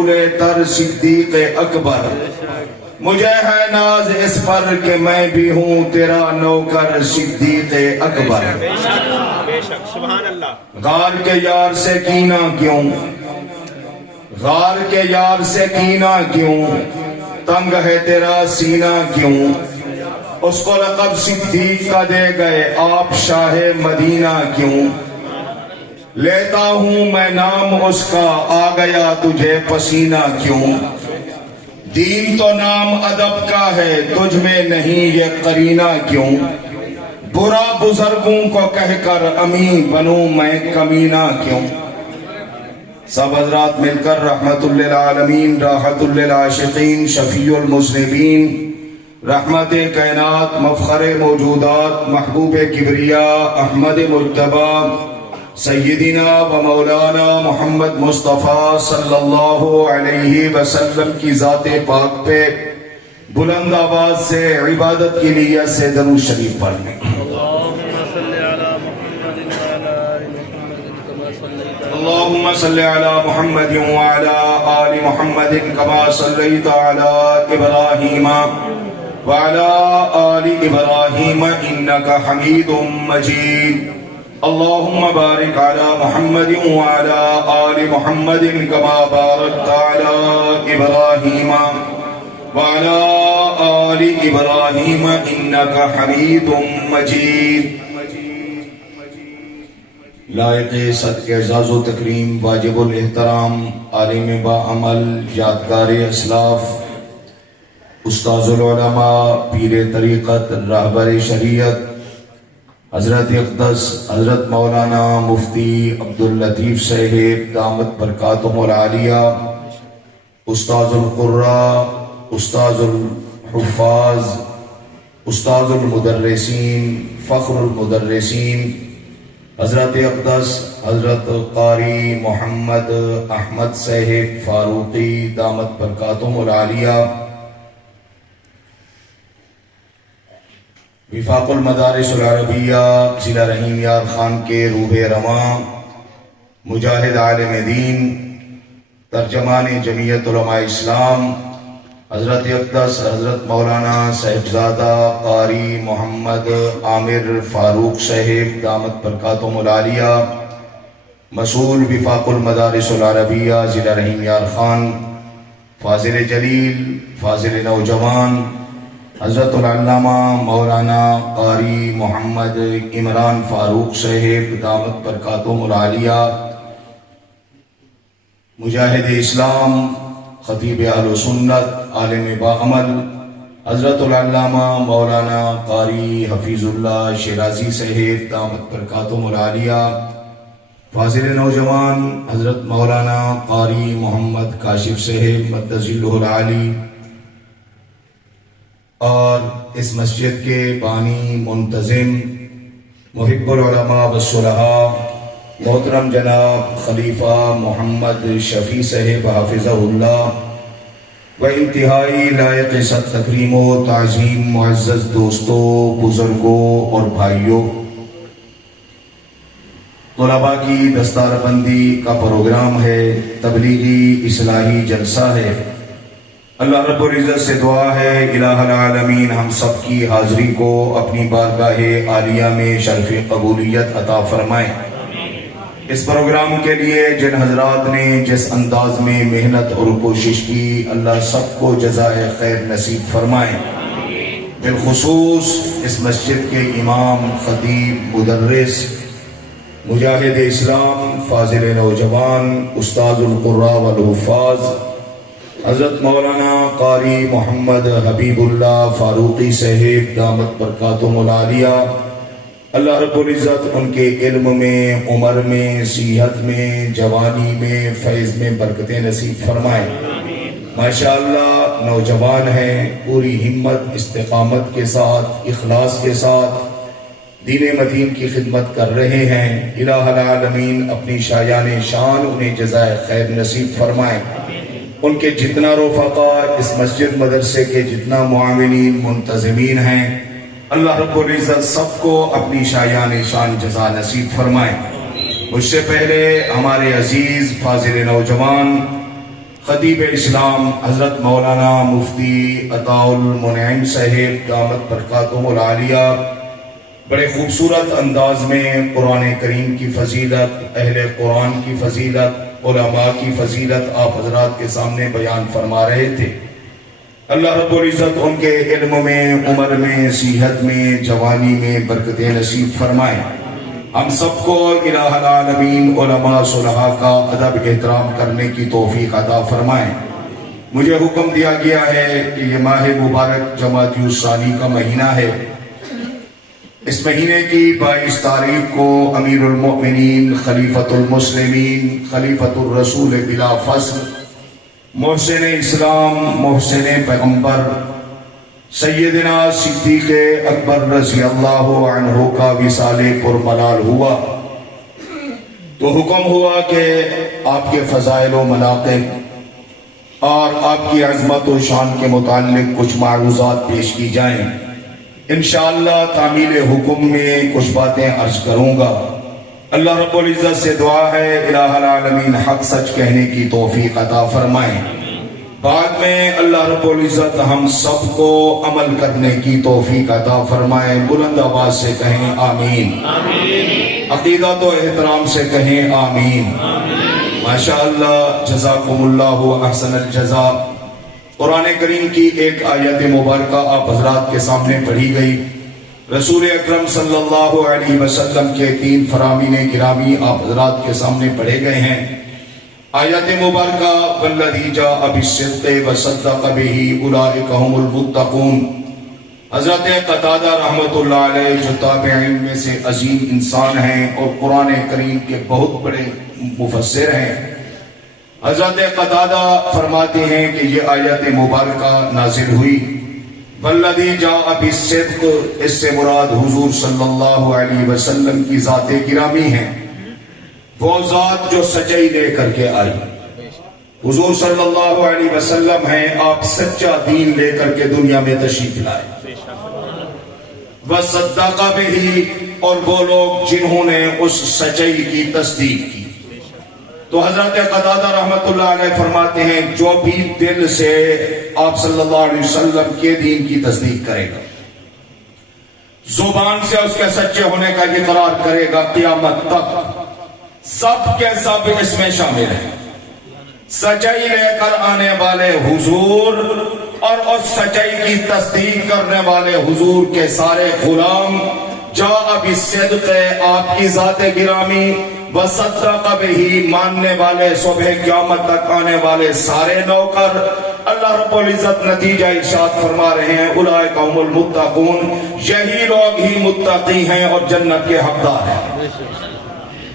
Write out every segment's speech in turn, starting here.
پھولے تر صدیق اکبر، مجھے ہے ناز اس پر کہ میں بھی ہوں تیرا نوکر صدیق اکبر۔ بے شک سبحان اللہ۔ غار کے یار سے کینہ کیوں، غار کے یار سے کینہ کیوں، تنگ ہے تیرا سینہ کیوں، اس کو لقب صدیق کا دے گئے آپ شاہ مدینہ کیوں، لیتا ہوں میں نام اس کا آ گیا تجھے پسینہ کیوں، دین تو نام ادب کا ہے تجھ میں نہیں یہ قرینہ کیوں، برا بزرگوں کو کہہ کر امین بنوں میں کمینہ کیوں۔ سب حضرات مل کر رحمت للعالمین، راحت للعاشقین، شفیع المذنبین، رحمت کائنات، مفخر موجودات، محبوب کبریا، احمد مجتبی، سیدنا و مولانا محمد مصطفیٰ صلی اللہ علیہ وسلم کی ذات پاک پہ بلند آواز سے عبادت کی نیت سے درود شریف پڑھیں۔ اللهم صل على محمد وعلى آل محمد كما صليت على إبراهيم وعلى آل إبراهيم إنك حميد مجيد، اللهم بارك على محمد وعلى آل محمد كما باركت على إبراهيم وعلى آل إبراهيم إنك حميد مجيد۔ لائق صدق اعزاز و تکریم، واجب الاحترام، عالم با عمل، یادگار اسلاف، استاذ العلماء، پیر طریقت، راہبر شریعت، حضرت اقدس حضرت مولانا مفتی عبداللطیف صاحب دامت برکاتہم العالیہ، استاذ القراء، استاذ الحفاظ، استاذ المدرسین، فخر المدرسین، حضرت اقدس حضرت قاری محمد احمد صاحب فاروقی دامت برکاتہم العالیہ، وفاق المدارس العربیہ ضلع رحیم یار خان کے روح رواں، مجاہد عالم دین، ترجمان جمعیت علماء اسلام، حضرت اقدس حضرت مولانا صاحبزادہ قاری محمد عامر فاروق صاحب دامت برکاتہم العالیہ، مسئول وفاق المدارس العربیہ ضلع رحیم یار خان، فاضل جلیل، فاضل نوجوان، حضرت العلامہ مولانا قاری محمد عمران فاروق صاحب دامت برکاتہم العالیہ، مجاہد اسلام، خطیب اہل سنت، عالم با عمل، حضرت العلامہ مولانا قاری حفیظ اللہ شیرازی صاحب دامت برکاتہم العالیہ، فاضل نوجوان حضرت مولانا قاری محمد کاشف صاحب مد ظلہ العالی، اور اس مسجد کے بانی منتظم محب العلماء والصلحاء محترم جناب خلیفہ محمد شفیع صاحب حافظہ اللہ، و انتہائی لائق صد تکریم و تعظیم معزز دوستوں، بزرگوں اور بھائیوں، طلباء کی دستار بندی کا پروگرام ہے، تبلیغی اصلاحی جلسہ ہے۔ اللہ رب العزت سے دعا ہے الہ العالمین ہم سب کی حاضری کو اپنی بارگاہ عالیہ میں شرف قبولیت عطا فرمائے۔ اس پروگرام کے لیے جن حضرات نے جس انداز میں محنت اور کوشش کی، اللہ سب کو جزائے خیر نصیب فرمائے۔ بالخصوص اس مسجد کے امام، خطیب، مدرس، مجاہد اسلام، فاضل نوجوان، استاذ القراء والحفاظ، حضرت مولانا قاری محمد حبیب اللہ فاروقی صاحب دامت برکاتہم العالیہ، اللہ رب العزت ان کے علم میں، عمر میں، صحت میں، جوانی میں، فیض میں برکتیں نصیب فرمائے۔ ماشاءاللہ نوجوان ہیں، پوری ہمت، استقامت کے ساتھ، اخلاص کے ساتھ دین متین کی خدمت کر رہے ہیں۔ الہ العالمین اپنی شایان شان انہیں جزائے خیر نصیب فرمائے۔ ان کے جتنا رفقا، اس مسجد مدرسے کے جتنا معاونین، منتظمین ہیں، اللہ رب العزت سب کو اپنی شایان شان جزا نصیب فرمائے۔ مجھ سے پہلے ہمارے عزیز فاضل نوجوان خطیب اسلام حضرت مولانا مفتی عطاء المنعم صاحب دامت برکاتہم العالیہ بڑے خوبصورت انداز میں قرآن کریم کی فضیلت، اہل قرآن کی فضیلت، علماء کی فضیلت آپ حضرات کے سامنے بیان فرما رہے تھے۔ اللہ رب العزت ان کے علم میں، عمر میں، صحت میں، جوانی میں برکتیں نصیب فرمائے۔ ہم سب کو الہ العالمین علماء صلحاء کا ادب احترام کرنے کی توفیق عطا فرمائے۔ مجھے حکم دیا گیا ہے کہ یہ ماہ مبارک جمادی الثانی کا مہینہ ہے۔ اس مہینے کی 22 تاریخ کو امیر المؤمنین، خلیفۃ المسلمین، خلیفۃ الرسول بلا فصل، محسن اسلام، محسن پیغمبر سیدنا صدیق اکبر رضی اللہ عنہ کا وصال پرملال ہوا، تو حکم ہوا کہ آپ کے فضائل و مناقب اور آپ کی عظمت و شان کے متعلق کچھ معروضات پیش کی جائیں۔ انشاءاللہ تعمیل حکم میں کچھ باتیں عرض کروں گا۔ اللہ رب العزت سے دعا ہے الہ العالمین حق سچ کہنے کی توفیق عطا فرمائیں۔ بعد میں اللہ رب العزت ہم سب کو عمل کرنے کی توفیق عطا فرمائیں۔ بلند آواز سے کہیں آمین، عقیدت و احترام سے کہیں آمین۔ ماشاءاللہ، جزاکم اللہ احسن الجزا۔ قرآن کریم کی ایک آیت مبارکہ آپ حضرات کے سامنے پڑھی گئی۔ رسول اکرم صلی اللہ علیہ وسلم کے 3 فرامین گرامی آپ حضرات کے سامنے پڑھے گئے ہیں۔ آیت مبارکہ والذی جاء بالصدق وصدق بہ اولئک ھم المتقون۔ حضرت قتادہ رحمۃ اللہ علیہ جو تابعین میں سے عظیم انسان ہیں اور قرآن کریم کے بہت بڑے مفسر ہیں، حضرت قتادہ فرماتے ہیں کہ یہ آیت مبارکہ نازل ہوئی والذی جاء بالصدق، اس سے مراد حضور صلی اللہ علیہ وسلم کی ذات گرامی ہے، وہ ذات جو سچائی لے کر کے آئی۔ حضور صلی اللہ علیہ وسلم ہیں، آپ سچا دین لے کر کے دنیا میں تشریف لائے۔ وصدق بہ، اور وہ لوگ جنہوں نے اس سچائی کی تصدیق کی۔ تو حضرت قتادہ رحمت اللہ علیہ فرماتے ہیں جو بھی دل سے آپ صلی اللہ علیہ وسلم کے دین کی تصدیق کرے گا، زبان سے اس کے سچے ہونے کا اقرار کرے گا، قیامت تک سب کے سب اس میں شامل ہیں۔ سچائی لے کر آنے والے حضور اور اس سچائی کی تصدیق کرنے والے حضور کے سارے غلام، جاء بالصدق، آپ کی ذات گرامی، وصدق بہ، ماننے والے، صبح قیامت تک آنے والے سارے نوکر۔ اللہ رب العزت نتیجہ ارشاد فرما رہے ہیں اولئک ھم المتقون، یہی لوگ ہی متقی ہیں اور جنت کے حقدار ہیں۔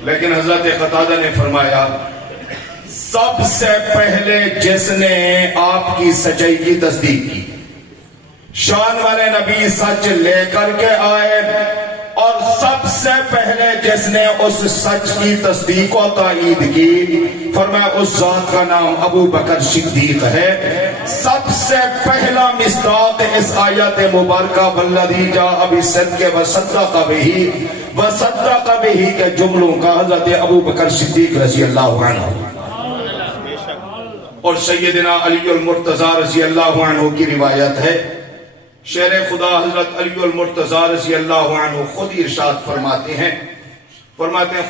لیکن حضرت قتادہ نے فرمایا سب سے پہلے جس نے آپ کی سچائی کی تصدیق کی، شان والے نبی سچ لے کر کے آئے، اور سب سے پہلے جس نے اس سچ کی تصدیق و تائید کی، فرمایا اس ذات کا نام ابو بکر صدیق ہے۔ سب سے پہلا مصداق اس آیت مبارکہ والذی جاء بالصدق وصدق بہ، وصدق بہ کے جملوں کا حضرت ابو بکر صدیق رضی اللہ عنہ اور سیدنا علی المرتضی رضی اللہ عنہ کی روایت ہے۔ شیر خدا حضرت علی المرتضی رضی اللہ عنہ خود ارشاد فرماتے ہیں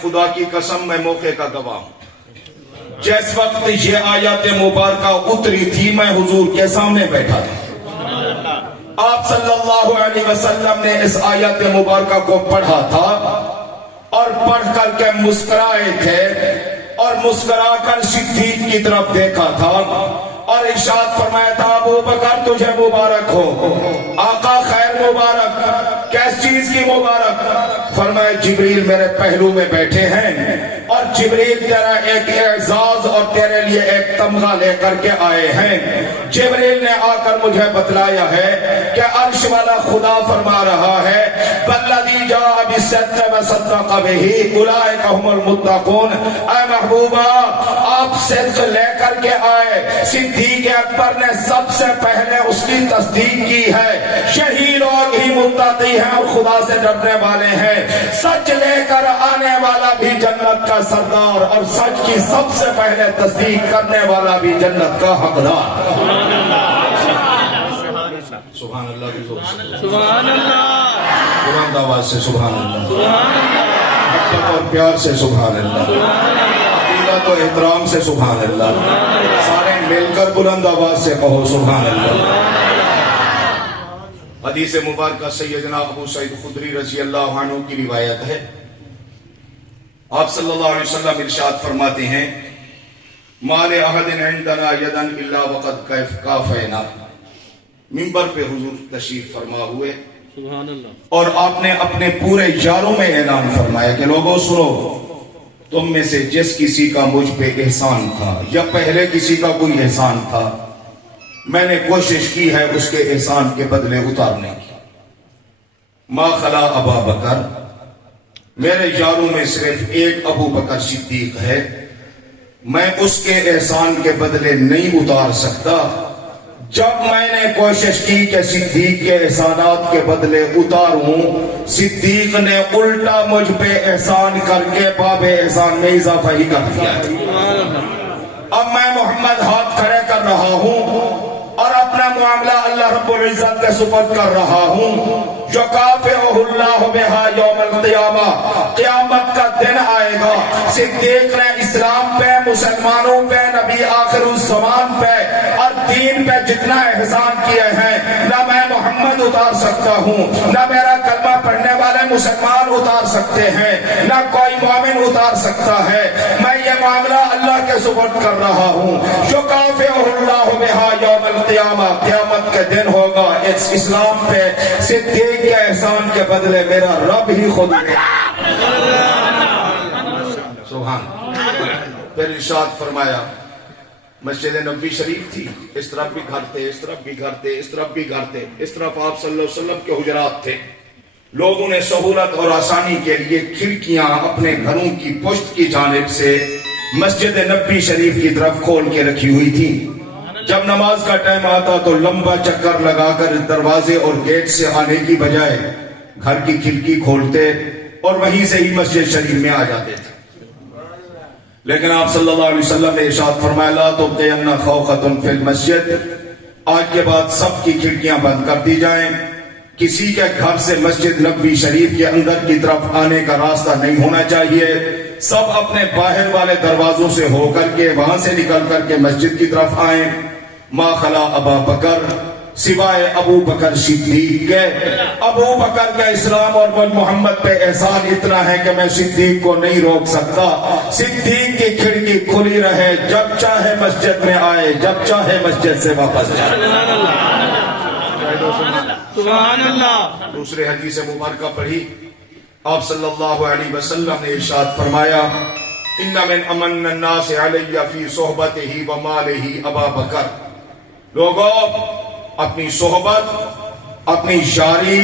خدا کی قسم میں موقع کا گواہ ہوں، جس وقت یہ آیت مبارکہ اتری تھی میں حضور کے سامنے بیٹھا تھا، آپ صلی اللہ علیہ وسلم نے اس آیت مبارکہ کو پڑھا تھا اور پڑھ کر کے مسکرائے تھے، اور مسکرا کر صدیق کی طرف دیکھا تھا اور ارشاد فرمایا تھا ابو بکر تجھے مبارک ہو، آقا خیر مبارک، کس چیز کی مبارک؟ فرمایا جبریل میرے پہلو میں بیٹھے ہیں اور جبریل تیرا ایک اعزاز اور تیرے لیے ایک تمغہ لے کر کے آئے ہیں۔ جبریل نے آ کر مجھے بتلایا ہے کہ عرش والا خدا فرما رہا ہے والذی جاء بالصدق وصدق بہ اولئک ھم المتقون۔ اے محبوبہ آپ صدق لے کر کے آئے، صدیق اکبر نے سب سے پہلے اس کی تصدیق کی ہے، یہی لوگ ہی متقی ہیں اور خدا سے ڈرنے والے ہیں، سچ لے کر آنے والا بھی جنت کا سردار، اور سچ کی سب سے پہلے تصدیق کرنے والا بھی جنت کا حقدار۔ سبحان اللہ کی زور سے، سبحان اللہ، بلند آواز سے سبحان اللہ، سبحان اللہ، محبت اور پیار سے سبحان اللہ، عقیدت و احترام سے سبحان اللہ، سارے مل کر بلند آواز سے کہو سبحان اللہ۔ حدیث مبارکہ سیدنا ابو سعید خدری رضی اللہ عنہ کی روایت ہے، آپ صلی اللہ علیہ وسلم ارشاد فرماتے ہیں، ما لأحد عندنا یدا الا وقد کافینا۔ منبر پہ حضور تشریف فرما ہوئے سبحان اللہ، اور آپ نے اپنے پورے یاروں میں اعلان فرمایا کہ لوگوں سنو، تم میں سے جس کسی کا مجھ پہ احسان تھا یا پہلے کسی کا کوئی احسان تھا، میں نے کوشش کی ہے اس کے احسان کے بدلے اتارنے کی۔ ما خلا ابا بکر، میرے یاروں میں صرف ایک ابو بکر صدیق ہے، میں اس کے احسان کے بدلے نہیں اتار سکتا۔ جب میں نے کوشش کی کہ صدیق کے احسانات کے بدلے اتاروں، صدیق نے الٹا مجھ پہ احسان کر کے باب احسان میں اضافہ ہی کر دیا۔ اب میں محمد ہاتھ کھڑے کر رہا ہوں اور اپنا معاملہ اللہ رب العزت کے سپرد کر رہا ہوں۔ یکافئہ اللہ بہا یوم القیامہ، قیامت کا دن آئے گا، صدیق نے اسلام پہ، مسلمانوں پہ، نبی آخر الزمان پہ اور دین پہ جتنا احسان کیے ہیں، نہ میں محمد اتار سکتا ہوں، نہ میرا کلمہ پڑھنے والے مسلمان اتار سکتے ہیں، نہ کوئی مومن اتار سکتا ہے۔ میں یہ معاملہ اللہ کے سپرد کر رہا ہوں۔ یکافئہ اللہ بہا یوم القیامہ، قیامت کے دن ہوگا، اس اسلام پہ صدیق کے احسان کے بدلے میرا رب ہی خود سبحان۔ پھر ارشاد فرمایا، مسجد نبوی شریف تھی، اس طرف بھی گھر تھے، اس طرف بھی گھر تھے، اس طرف بھی گھر تھے، اس طرف آپ صلی اللہ علیہ وسلم کے حجرات تھے۔ لوگوں نے سہولت اور آسانی کے لیے کھڑکیاں اپنے گھروں کی پشت کی جانب سے مسجد نبوی شریف کی طرف کھول کے رکھی ہوئی تھی۔ جب نماز کا ٹائم آتا تو لمبا چکر لگا کر دروازے اور گیٹ سے آنے کی بجائے گھر کی کھڑکی کھولتے اور وہیں سے ہی مسجد شریف میں آ جاتے تھے۔ لیکن آپ صلی اللہ علیہ وسلم نے ارشاد فرمایا، لا تبقین خوخۃ فی المسجد، آج کے بعد سب کی کھڑکیاں بند کر دی جائیں، کسی کے گھر سے مسجد نبوی شریف کے اندر کی طرف آنے کا راستہ نہیں ہونا چاہیے، سب اپنے باہر والے دروازوں سے ہو کر کے وہاں سے نکل کر کے مسجد کی طرف آئیں۔ ما خلا ابا بکر، سوائے ابو بکر صدیق کے، ابو بکر کا اسلام اور محمد پہ احسان اتنا ہے کہ میں صدیق کو نہیں روک سکتا۔ صدیق کی کھڑکی کھلی رہے، جب چاہے مسجد میں آئے، جب چاہے مسجد سے واپس جائے۔ سبحان اللہ۔ دوسرے حدیث مبارکہ پڑھی، آپ صلی اللہ علیہ وسلم نے ارشاد فرمایا، ان من امن الناس علی فی صحبتہ و مالہ ابا بکر، لوگوں اپنی صحبت، اپنی یاری،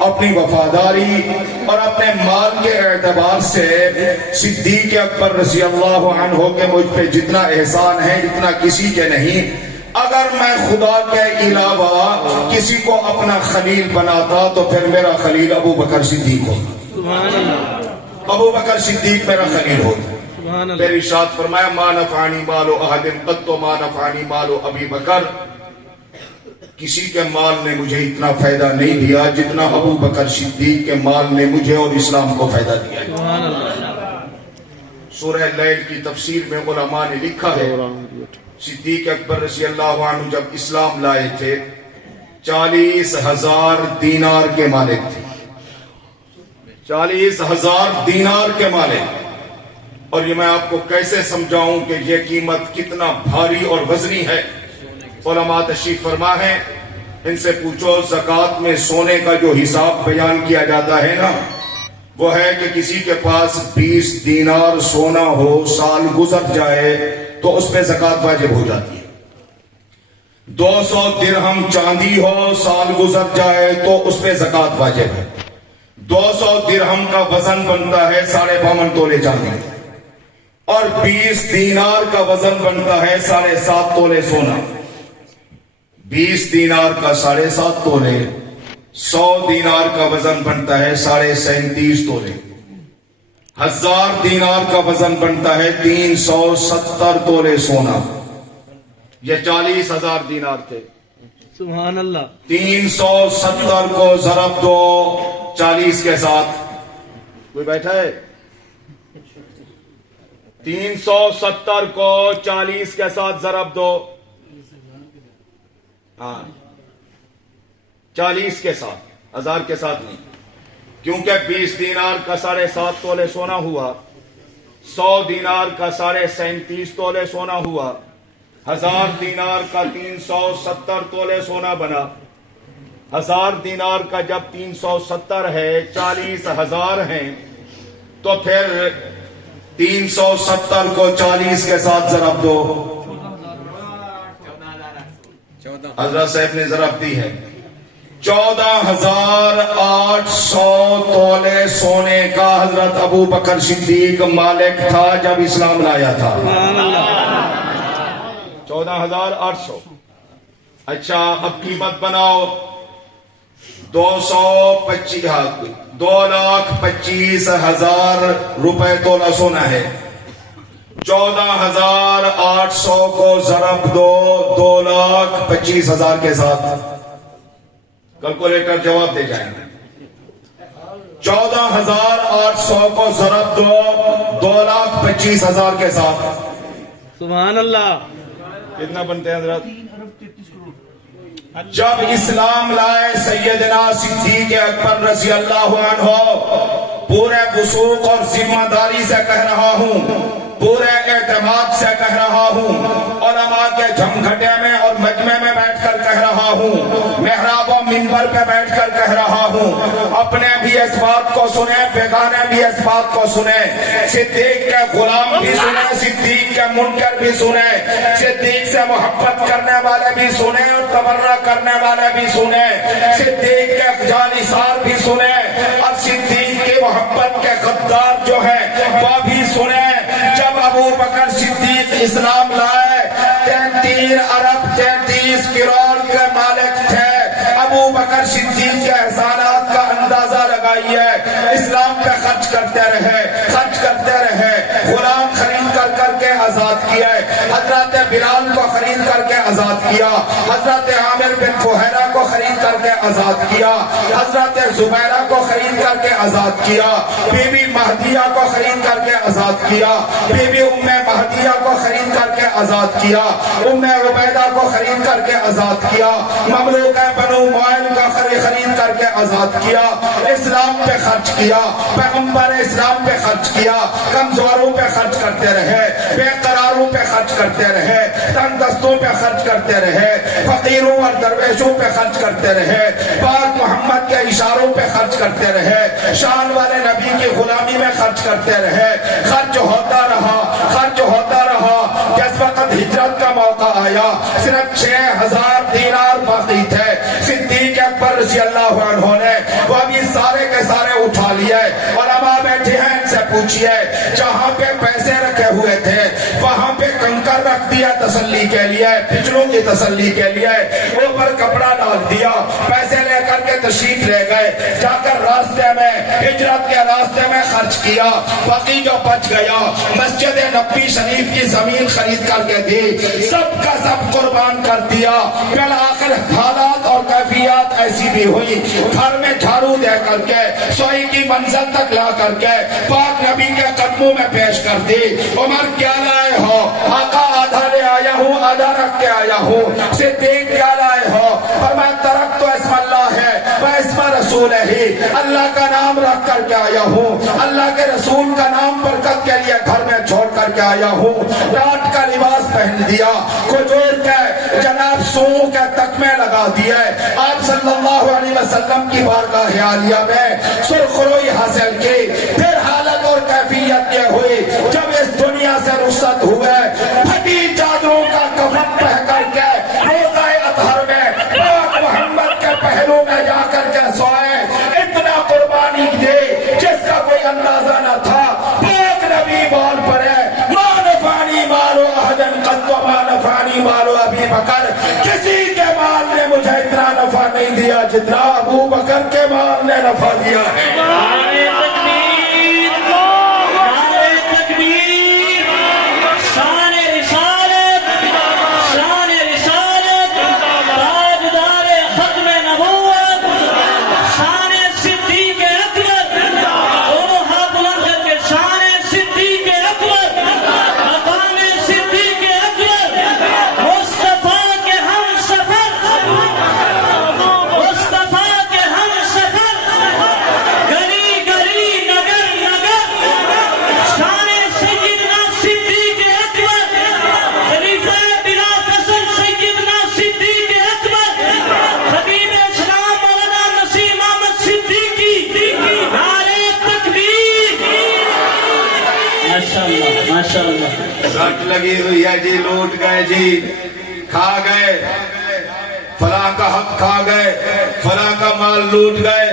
اپنی وفاداری اور اپنے مال کے اعتبار سے صدیق اکبر رضی اللہ عنہ کے مجھ پہ جتنا احسان ہے اتنا کسی کے نہیں۔ اگر میں خدا کے علاوہ کسی کو اپنا خلیل بناتا تو پھر میرا خلیل ابو بکر صدیق ہوتا، سبحان اللہ، ابو بکر صدیق میرا خلیل ہوتا۔ سبحان اللہ۔ پھر ارشاد فرمایا، ما نفعنی مال احد قط ما نفعنی مال ابی بکر، کسی کے مال نے مجھے اتنا فائدہ نہیں دیا جتنا ابو بکر صدیق کے مال نے مجھے اور اسلام کو فائدہ دیا۔ سبحان اللہ۔ سورہ لیل کی تفسیر میں علماء نے لکھا ہے، صدیق اکبر رضی اللہ عنہ جب اسلام لائے تھے 40,000 دینار کے مالک تھے، 40,000 دینار کے مالک۔ اور یہ میں آپ کو کیسے سمجھاؤں کہ یہ قیمت کتنا بھاری اور وزنی ہے۔ علماء تشریف فرما ہے، ان سے پوچھو زکوٰۃ میں سونے کا جو حساب بیان کیا جاتا ہے نا، وہ ہے کہ کسی کے پاس 20 دینار سونا ہو، سال گزر جائے تو اس پہ زکوٰۃ واجب ہو جاتی ہے۔ 200 درہم چاندی ہو، سال گزر جائے تو اس پہ زکوٰۃ واجب ہے۔ 200 درہم کا وزن بنتا ہے 52.5 تولے چاندی، اور 20 دینار کا وزن بنتا ہے 7.5 تولے سونا۔ 20 دینار کا 7.5 تولے 100 दीनार का वजन बनता है 37.5 तोले। 1000 दीनार का वजन बनता है 370 तोले सोना। ये 40,000 दीनार थे। सुभान अल्लाह। 370 को ज़रब दो 40 के साथ। कोई बैठा है? 370 को 40 के साथ ज़रब दो। हाँ, 40 के साथ, 1000 के साथ नहीं, क्योंकि 20 दीनार का 7.5 तोले सोना हुआ, 100 दीनार का 37.5 तोले सोना हुआ, 1000 दीनार का 370 तोले सोना बना। 1000 दीनार का जब 370 है, 40,000 हैं, तो फिर 370 को 40 के साथ ज़रब दो। हजरत साहब ने ज़रब दी है 14,800 तोले सोने का। हजरत अबू बकर सिद्दीक मालिक था जब इस्लाम लाया था। 14,800। अच्छा, अब कीमत बनाओ 2,25,000 रुपए तोला सोना है। 14,800 को ज़रब दो 2,25,000 के साथ। कैलकुलेटर जवाब दे जाएंगे। 14,800 को ज़रब दो 2,25,000 के साथ। सुभान अल्लाह। कितना बनते हैं हजरत? जब इस्लाम लाए सैयदना सिद्दीक अकबर रज़ी अल्लाह अन्हु, पूरे वसूक और जिम्मेदारी से कह रहा हूं, पूरे एतमाद से कह रहा हूं, उलमा के झमघटे में और मजमे में बैठकर कह रहा हूं, मेहराब और मिंबर पे बैठकर कह रहा हूं, अपने भी इस बात को सुने, बेगाने भी इस बात को सुने, सिद्दीक के गुलाम भी सुने, सिद्दीक के मुनकर भी सुने, सिद्दीक से मोहब्बत करने वाले भी सुने और तबर्रा करने वाले भी सुने, सिद्दीक के जानिसार भी सुने और सिद्दीक की मोहब्बत के गद्दार जो है वो भी सुने। जब अबू बकर सिद्दीक इस्लाम लाए 33 अरब 33 करोड़ के मालिक थे। अबू बकर सिद्दीक के एहसानात का अंदाजा लगाइए। इस्लाम पे खर्च करते रहे, गुलाम खरीद करके आजाद किया, हजरत बिलाल को खरीद करके आजाद किया, हजरत आमिर बिन फुहैरा को खरीद करके आजाद किया, हजरत जुबैरा को खरीद करके आजाद किया, बीबी महदिया को खरीद करके आजाद किया, बीबी उम्मे महदिया को खरीद करके आजाद किया, उम्मे उबैदा को खरीद करके आजाद किया, ममलूक बनु मुआइल को खरीद करके आजाद किया। इस्लाम पे खर्च किया, पैगंबर इस्लाम पे खर्च किया, कमजोरों पे खर्च करते रहे, बेकरारों पे खर्च करते रहे, तंगदस्तों पे खर्च करते रहे, फकीरों और दरवेशों पे खर्च करते रहे, पाक मोहम्मद के इशारों पे खर्च करते रहे, शान वाले नबी की गुलामी में खर्च करते रहे। खर्च होता रहा। जिस वक्त हिजरत का मौका आया, सिर्फ 6,000 दीनार बाकी थे। सिद्दीक अकबर रज़ी अल्लाह अन्हु ने वो भी सारे के सारे उठा लिए। और अब बैठे हैं, इनसे पूछिए, जहां पे पैसे रखे हुए थे वहां पे कंकर रख दिया तसल्ली के लिए, पिछलों की तसल्ली के लिए, ऊपर कपड़ा डाल दिया, पैसे लेकर के तशरीफ ले गए, जाकर रास्ते में, हिजरत के रास्ते में खर्च किया। बाकी जो बच गया, मस्जिद नबी शरीफ की जमीन खरीद करके दी, सबका सब कुर्बान कर दिया। फिर आखिर हालात और कैफियत ऐसी भी हुई, घर में झाड़ू दे करके सोई की मंजिल तक ला करके पाक नबी के कदमों में पेश कर दी। उमर क्या लाए हो? आका आधा ले आया हूँ, आधा रख के आया हूँ। सिद्दीक क्या लाए हो? फरमाया तरक तो इस्मल्लाह है, वह इस्म रसूल ही, अल्लाह का नाम रख करके आया हूँ, अल्लाह के रसूल का नाम बरकत के लिए घर में छोड़ करके आया हूँ। रात का लिबास पहन दिया, खुजूर के जनाब सूह के तकमे लगा दिए। आप सल्लल्लाहु अलैहि वसल्लम की बारगाह आलिया में सुरखरुई हासिल की। फिर हालत और कैफियत ये हुई, जब इस दुनिया से रुखसत हुए, फटी चादरों का कफन पह करके रोज़ाए अतहर में पाक मोहम्मद के पहलू में जाकर के सोए। इतना कुर्बानी दी जिसका कोई अंदाजा न था। पाक नबी बोल पड़े, मा नफानी मालो अहदन कद व मा नफानी मालो अबी अबी बकर, किसी के माल ने मुझे इतना नफा नहीं दिया जितना अबू बकर के माल ने नफा दिया है। नारे तकबीर, नारे तकबीर, शान रिसालत, शान रिसालत, ताजदार खत्म नबूवत, शान सिद्दीक अकबर, दोनों हाथ बुलंद करके शान सिद्दीक अकबर, मकाम सिद्दीक अकबर, मुस्तफा के हम सफर, मुस्तफा के हम सफर, गली गली नगर नगर, शान सैयदना सिद्दीक अकबर, खलीफा बिला फसल सैयदना सिद्दीक अकबर, खतीब इस्लाम मौलाना नसीम अहमद सिद्दीकी, नारे तकबीर। माशाअल्लाह माशाअल्लाह। रट लगी हुई है जी, लूट गए जी, खा गए, फला का हक खा गए, फला का माल लूट गए।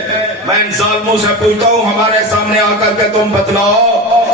मैं इन जालिमों से पूछता हूँ, हमारे सामने आकर के तुम बतलाओ,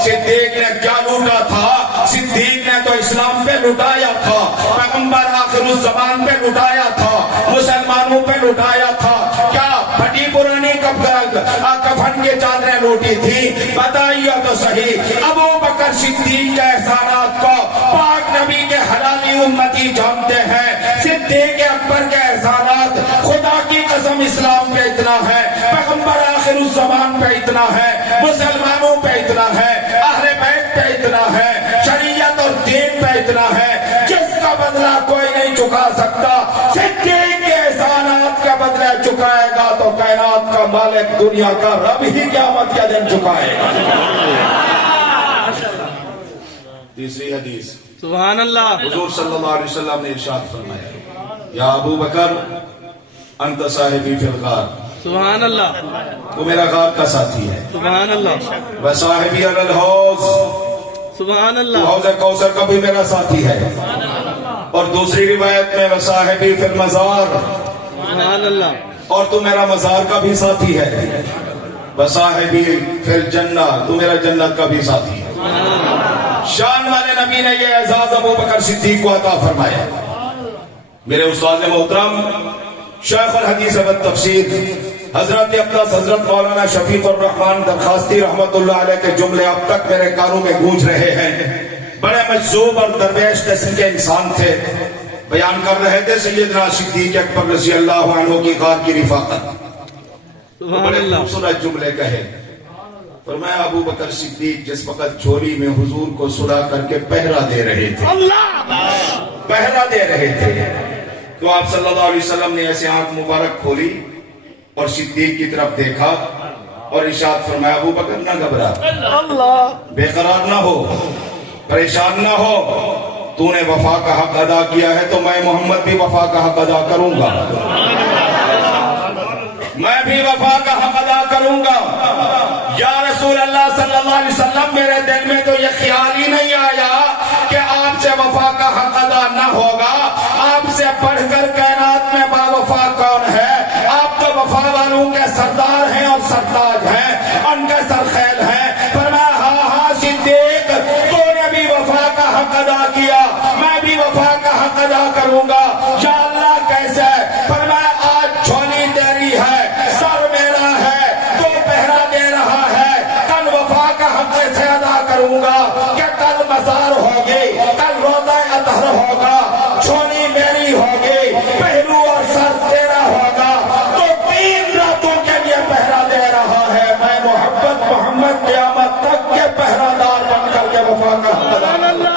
सिद्दीक ने क्या लूटा था? सिद्दीक ने तो इस्लाम पे लुटाया था, पैगंबर आखिरुज़्ज़मान पे लुटाया था, मुसलमानों पे लुटाया था। क्या फटी पुरानी कफन के चादरें लूटी थी? बताइए तो सही। अबू बकर सिद्दीक के एहसानात को पाक नबी के हलाली उम्मती जानते हैं। सिद्दीक अकबर के एहसानात खुदा की कसम इस्लाम पे इतना है, पैगंबर आखिरुज़्ज़मान पे इतना है, मुसलमानों पे इतना है, अहले बैत पे इतना है, शरीयत और दीन पे इतना है, जिसका बदला कोई नहीं चुका सकता। सिद्दीक के एहसानात का बदला चुकाएगा तो कायनात का मालिक दुनिया का रब ही क़यामत के दिन चुकाएगा। तीसरी हदीस, सुभान अल्लाह। हुजूर सल्लल्लाहु अलैहि वसल्लम ने इरशाद फरमाया, या अबू बकर अंत साहिबी फिल गार, सुभान अल्लाह, तू मेरा गार का साथी है। सुभान अल्लाह, व साहिबी अलल हौज, सुभान तू अल्लाह, हौज़ कौसर का भी मेरा साथी है। और दूसरी रिवायत में व साहिबी फिल मज़ार, सुभान अल्लाह, और तू मेरा मज़ार का भी साथी है। व साहिबी फिल जन्ना, तू मेरा जन्नत का भी साथी है। शान वाले नबी ने ये एजाज अबू बकर सिद्दीक को अता फरमाया। मेरे उस्ताद मोहतरम शेख अल हदीस व तफसीर हजरत अब्बास हजरत मौलाना शफीकुर रहमान दरखास्ती रहमतुल्लाह अलैह के जुमले अब तक मेरे कानों में गूंज रहे हैं। बड़े मजजूब और दरवेश किस्म के इंसान थे। बयान कर रहे थे सैयदना सिद्दीक अकबर रज़ी अल्लाह अन्हु की गार की रिफाकत। सुभान बड़े अल्लाह, खूबसूरत जुमले कहे। फरमाया अबू बकर सिद्दीक जिस वक्त चोरी में हुजूर को सुला करके पहरा दे रहे थे, पहरा दे रहे थे, तो आप सल्लल्लाहु अलैहि वसल्लम ने ऐसे आंख मुबारक खोली और सिद्दीक की तरफ देखा और इरशाद फरमाया, अबू बकर ना घबरा, बेकरार ना हो, परेशान ना हो, तूने वफा का हक अदा किया है तो मैं मोहम्मद भी वफा का हक अदा करूंगा, मैं भी वफा का हक अदा करूंगा। या रसूल अल्लाह सल्लल्लाहु अलैहि वसल्लम, मेरे दिल में तो यह ख्याल ही नहीं आया कि आपसे वफा का हक अदा न होगा। आपसे बढ़कर कायनात में बावफा कौन है? आप तो वफा वालों के सरदार हैं और सरताज हैं, उनके सरखैल हैं। फरमाया हाँ हाँ सिद्दीक, तूने भी वफा का हक अदा किया, मैं भी वफा का हक अदा करूंगा। या अल्लाह कैसे? फरमाया आज झोली तेरी है, सर मेरा है, तू पहरा दे रहा है, कल वफा का हक से अदा करूंगा कि कल मज़ार होगी, कल रोज़ा अतहर होगा, झोली मेरी होगी, पहलू और सर तेरा होगा। तो 3 रातों के लिए पहरा दे रहा है। मैं मोहम्मद क़यामत तक के पहरादार बनकर के वफा का हक अदा करूंगा।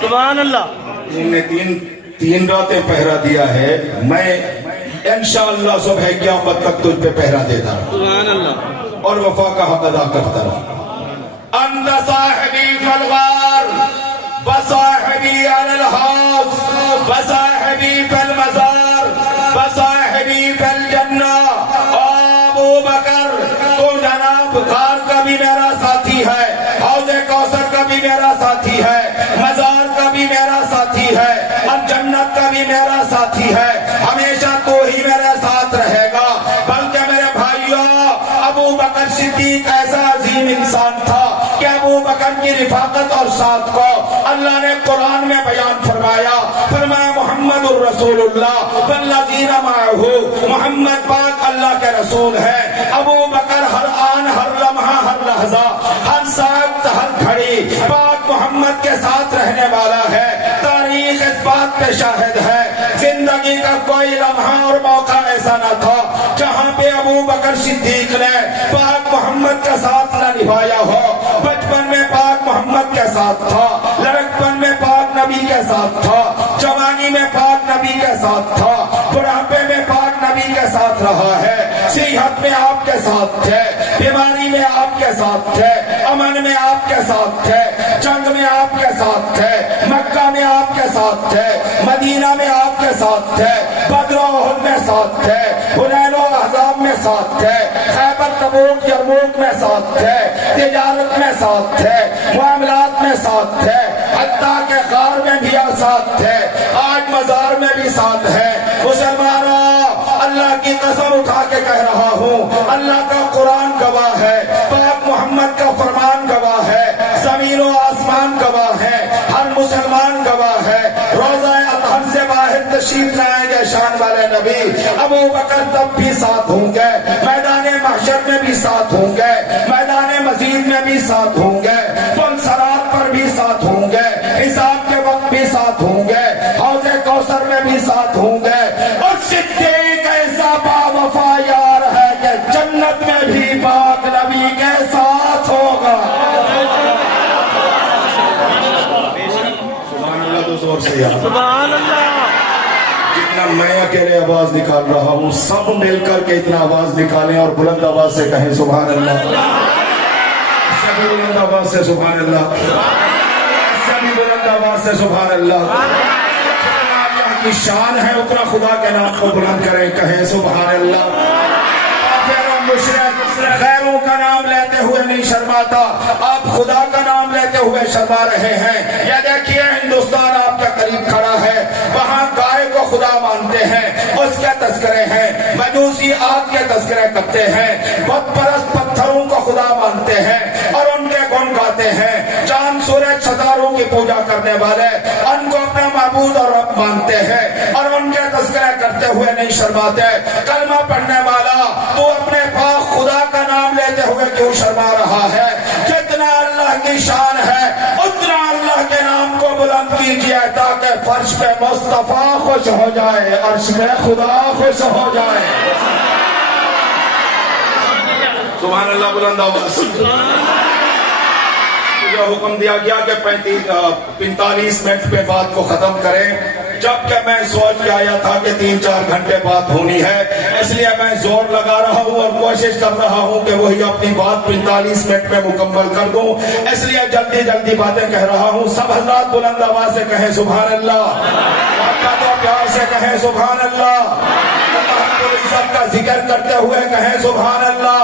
सुभान अल्लाह, तुमने तीन रातें पहरा दिया है, मैं इंशाअल्लाह सुबह क़यामत तक तुझ पे पहरा देता रहूं सुभान अल्लाह, और वफा का हक अदा करता रहूं। अंत साहिबी फल गार व साहिबी अलल हौज़ व साहिबी फल मज़ार व साहिबी फल जन्ना। अबू बकर, तो जनाब गार का भी मेरा साथी है, हौज़े कौसर का भी मेरा साथी है, मज़ार का भी मेरा साथी है, और जन्नत का भी मेरा साथी है। हमेशा तो ही मेरे साथ रहेगा। बल्कि मेरे भाइयों, अबू बकर सिद्दीक ऐसा अजीम इंसान था कि अबू बकर की रिफाकत और साथ को अल्लाह ने रसूलुल्लाह वल्लज़ीना माअहू, मोहम्मद पाक अल्लाह के रसूल है। अबू बकर हर आन, हर लम्हा, हर लहजा, हर साक्त, हर घड़ी पाक मोहम्मद के साथ रहने वाला है। तारीख इस बात पे शाहिद है, जिंदगी का कोई लम्हा और मौका ऐसा न था जहाँ पे अबू बकर सिद्दीक ने पाक मोहम्मद का साथ न निभाया हो। बचपन में पाक मोहम्मद के साथ था, लड़कपन में पाक नबी के साथ था, जवानी में पाक नबी के साथ था, बुढ़ापे में पाक नबी के साथ रहा है। सेहत में आपके साथ थे, बीमारी में आपके साथ थे, अमन में आपके साथ थे, जंग में आपके साथ थे, मक्का में आपके साथ थे, मदीना में आपके साथ थे, बद्र उहद में साथ थे, हुनैन और अहज़ाब में साथ थे, खैबर तबूक यरमूक में साथ थे, तिजारत में साथ थे, मामलात में साथ थे, हत्ता के ग़ार में भी साथ थे, आज मज़ार में भी साथ है। मुसलमानों, अल्लाह की कसम उठा के कह रहा हूँ, अल्लाह का कुरान गवाह है, पाक मोहम्मद का फरमान गवाह है, ज़मीन और आसमान गवाह है, हर मुसलमान गवाह है। रोज़ा अतहर से बाहर तशरीफ लाएंगे शान वाले नबी, अबू बकर तब भी साथ होंगे, मैदान महशर में भी साथ होंगे, मैदान मजीद में भी साथ होंगे, पुल सरात पर भी साथ होंगे, हिसाब के वक्त भी साथ होंगे, हौज़े कौसर में भी साथ होंगे। और सिद्दीक ऐसा बावफा यार है कि जन्नत में भी पाक नबी के साथ होगा। सुभान अल्लाह, तो जोर से यार सुभान अल्लाह। जितना मैं अकेले आवाज निकाल रहा हूँ, सब मिलकर के इतना आवाज निकालें और बुलंद आवाज से कहें सुभान अल्लाह। सभी बुलंद आवाज से सुभान अल्लाह, सभी बुलंद आवाज से सुभान अल्लाह। की शान है उतना खुदा के नाम को बुलंद करें, कहें सुभान अल्लाह। काफिर और मुशरिक गैरों का नाम लेते हुए नहीं शर्माता, आप खुदा का नाम लेते हुए शर्मा रहे हैं। ये देखिए, हिंदुस्तान आपके करीब खड़ा है, वहाँ गाय को खुदा मानते हैं, उसके तस्करे हैं, मजूसी आग के तस्करे करते हैं, बुत परस्त पत्थरों को खुदा मानते हैं और उनके गुण गाते हैं। चांद सूरज सितारों की पूजा करने वाले उनको अपना माबूद और रब मानते हैं और उनके तस्करे करते हुए नहीं शर्माते। कलमा पढ़ने वाला तो अपने पाक खुदा का नाम लेते हुए क्यों शर्मा रहा है? जितना अल्लाह की शान है उतना अल्लाह के नाम को बुलंद कीजिए ताकि फर्श पे मुस्तफा खुश हो जाए, अर्श में खुदा खुश हो जाए। सुभान अल्लाह, बुलंद आवाज़। हुक्म दिया गया कि 45 मिनट पे बात को खत्म करें, जबकि मैं सोच के आया था कि 3-4 घंटे बात होनी है, इसलिए मैं जोर लगा रहा हूँ और कोशिश कर रहा हूँ कि वही अपनी बात 45 मिनट में मुकम्मल कर दूं, इसलिए जल्दी जल्दी बातें कह रहा हूँ। सब हज़रात बुलंद आवाज से कहें सुभान अल्लाह, आपका तो प्यार से कहें सुभान अल्लाह, इज्जत का जिक्र करते हुए कहें सुभान अल्लाह।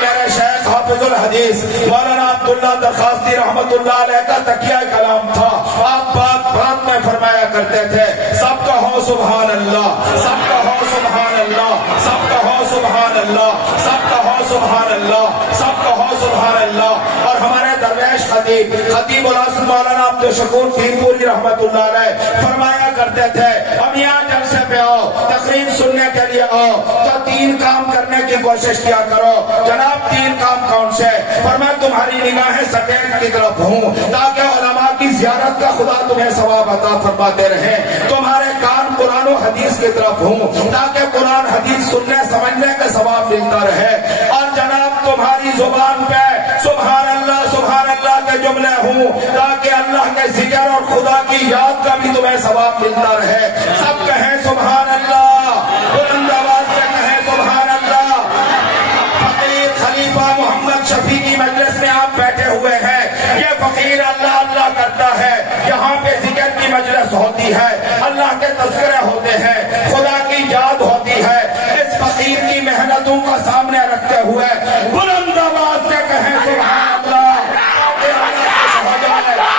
मेरे शेख हाफिजुल हदीस मौलाना अब्दुल्ला दरखास्ती रहमतुल्लाह अलैह का तकिया कलाम था। आप बात में फरमाया करते थे, सब कहो सुभान अल्लाह, सब कहो सुभान अल्लाह, सब कहो सुभान अल्लाह, सब कहो सुभान अल्लाह, सब कहो सुभान अल्लाह। और हमारे दरवेश खतीब मौलाना अब्दुल शकूर पीरपुरी रहमतुल्लाह अलैह फरमाया करते थे, हम यहाँ जलसे पे आओ, तकरीर सुनने के लिए आओ तो 3 काम करने की कोशिश किया करो। जनाब, 3 काम कौन से? फरमाया, तुम्हारी निगाहें सटेट की तरफ हूँ ताकि उलमा की ज़ियारत का खुदा तुम्हें सवाब अता फरमाते रहे। तुम्हारे कान कुरान और हदीस की तरफ हूँ ताकि कुरान हदीस सुनने समझने का सवाब मिलता रहे। और जनाब, तुम्हारी जुबान पे सुभान अल्लाह के जुमले हूँ ताकि अल्लाह के जिक्र और खुदा की याद का भी तुम्हें सवाब मिलता रहे। सब कहें सुभान अल्लाह, बुलंद आवाज से कहें सुभान अल्लाह। फकीर खलीफा मोहम्मद शफी की मजलिस में आप बैठे हुए हैं, ये फकीर अल्लाह अल्लाह करता है, यहाँ पे जिक्र की मजलिस होती है, अल्लाह के तज़किरे होते हैं, खुदा की याद होती है। इस फकीर की मेहनतों को सामने रखते हुए बुलंद आवाज से कहें सुभान अल्लाह,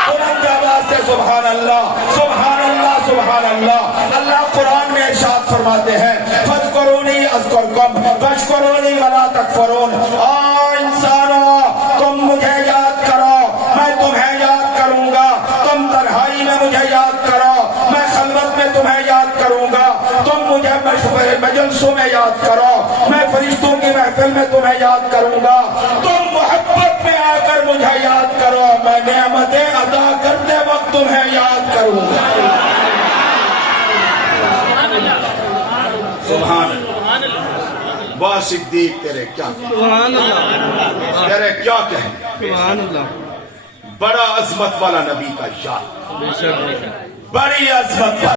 बुलंद आवाज से सुभान अल्लाह, सुभान अल्लाह, सुभान अल्लाह। अल्लाह कुरान में इरशाद फरमाते हैं, फज़कुरूनी अज़कुरकुम वश्कुरूनी वला तकफुरून। इंसानों, तुम मुझे याद करो, मैं तुम्हें याद करूंगा। तुम तन्हाई में मुझे याद करो, मैं खलवत में تمہیں یاد کروں گا، تم مجھے مجلسوں میں یاد کرو، میں فرشتوں کی محفل میں تمہیں یاد کروں گا، تم محبت میں آ کر مجھے یاد کرو، میں نعمتیں عطا کرتے وقت تمہیں یاد کروں گا۔ سبحان اللہ۔ واہ صدیق تیرے کیا سبحان اللہ، تیرے کیا کہیں، سبحان اللہ، بڑا عظمت والا نبی کا شان، بے شک بے شک، بڑی عظمت والا